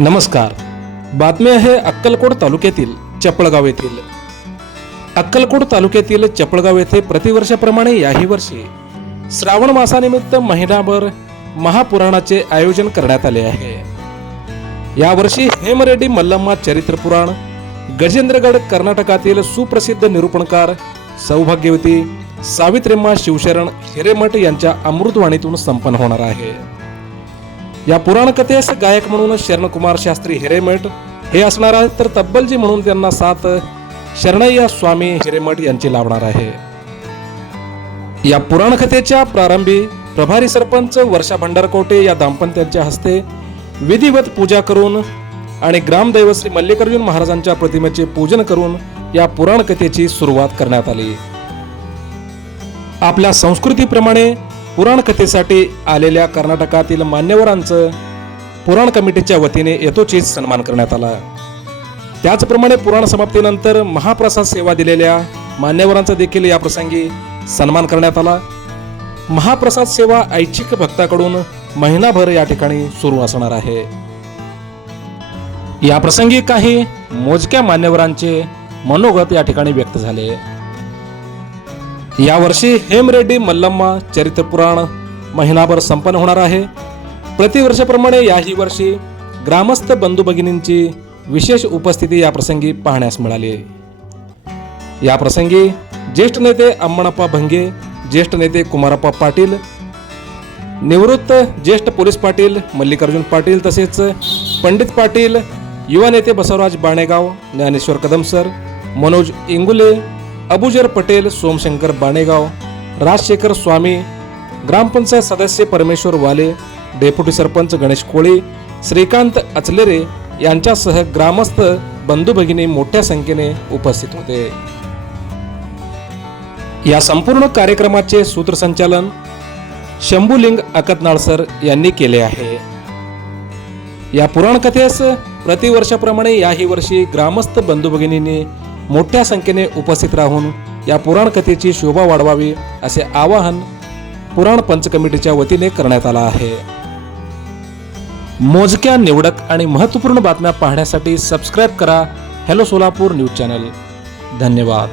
नमस्कार. बातमी आहे अक्कलकोट तालुक्यातील चपळगाव येथील. अक्कलकोट तालुक्यातील चपळगाव येथे प्रतिवर्षाप्रमाणे याही वर्षी श्रावण मासानिमित्त महिनाभर महापुराणाचे आयोजन करण्यात आले आहे. यावर्षी हेमरेड्डी मल्लम्मा चरित्र पुराण गजेंद्रगड कर्नाटकातील सुप्रसिद्ध निरूपणकार सौभाग्यवती सावित्रीम्मा शिवशरण हिरेमठ यांच्या अमृतवाणीतून संपन्न होणार आहे. या पुराण कथेस गायक म्हणून शरणकुमार शास्त्री हिरेमठ हे असणार आहेत, तर तब्बलजी म्हणून त्यांना साथ शरणय्या स्वामी हिरेमठ यांची लाभणार आहे. या पुराण कथेच्या प्रारंभी प्रभारी सरपंच वर्षा भंडारकोटे या दाम्पत्याच्या हस्ते विधिवत पूजा करून आणि ग्रामदैवत श्री मल्लिकार्जुन महाराजांच्या प्रतिमेचे पूजन करून या पुराण कथेची सुरुवात करण्यात आली. आपल्या संस्कृतीप्रमाणे पुराण कथेसाठी आलेल्या कर्नाटकातील मान्यवरांचं पुराण कमिटीच्या वतीने यथोचित सन्मान करण्यात आला. त्याचप्रमाणे पुराण समाप्तीनंतर महाप्रसाद सेवा दिलेल्या मान्यवरांचा देखील या प्रसंगी सन्मान करण्यात आला. महाप्रसाद सेवा ऐच्छिक भक्ताकडून महिनाभर या ठिकाणी सुरू असणार आहे. या प्रसंगी काही मोजक्या मान्यवरांचे मनोगत या ठिकाणी व्यक्त झाले. यावर्षी हेमरेड्डी मल्लम्मा चरित्र पुराण महिनाभर संपन्न होणार आहे. प्रतिवर्षाप्रमाणे याही वर्षी ग्रामस्थ बंधू भगिनींची विशेष उपस्थिती या प्रसंगी पाहण्यास मिळाली. या प्रसंगी ज्येष्ठ नेते अम्मणप्पा भंगे, ज्येष्ठ नेते कुमारप्पा पाटील, निवृत्त ज्येष्ठ पोलीस पाटील मल्लिकार्जुन पाटील, तसेच पंडित पाटील, युवा नेते बसवराज बाणेगाव, ज्ञानेश्वर कदम सर, मनोज इंगुले, अबुजर पटेल, सोमशंकर बाणेगाव, राजशेखर स्वामी, ग्रामपंचायत सदस्य परमेश्वर वाले, डेप्युटी सरपंच गणेश कोळी, श्रीकांत अचलेरे यांच्यासह ग्रामस्थ बंधू भगिनी मोठ्या संख्येने उपस्थित होते. या संपूर्ण कार्यक्रमाचे सूत्रसंचालन शंभुलिंग अकतनाळ सर यांनी केले आहे. या पुराण कथेस प्रतिवर्षाप्रमाणे याही वर्षी ग्रामस्थ बंधू भगिनींनी मोठ्या संख्येने उपस्थित राहून या पुराण कथेची शोभा वाढवावी असे आवाहन पुराण पंच कमिटीच्या वतीने करण्यात आला आहे. मोजक्या, निवडक आणि महत्त्वपूर्ण बातम्या पाहण्यासाठी सबस्क्राईब करा हॅलो सोलापूर न्यूज चॅनल. धन्यवाद.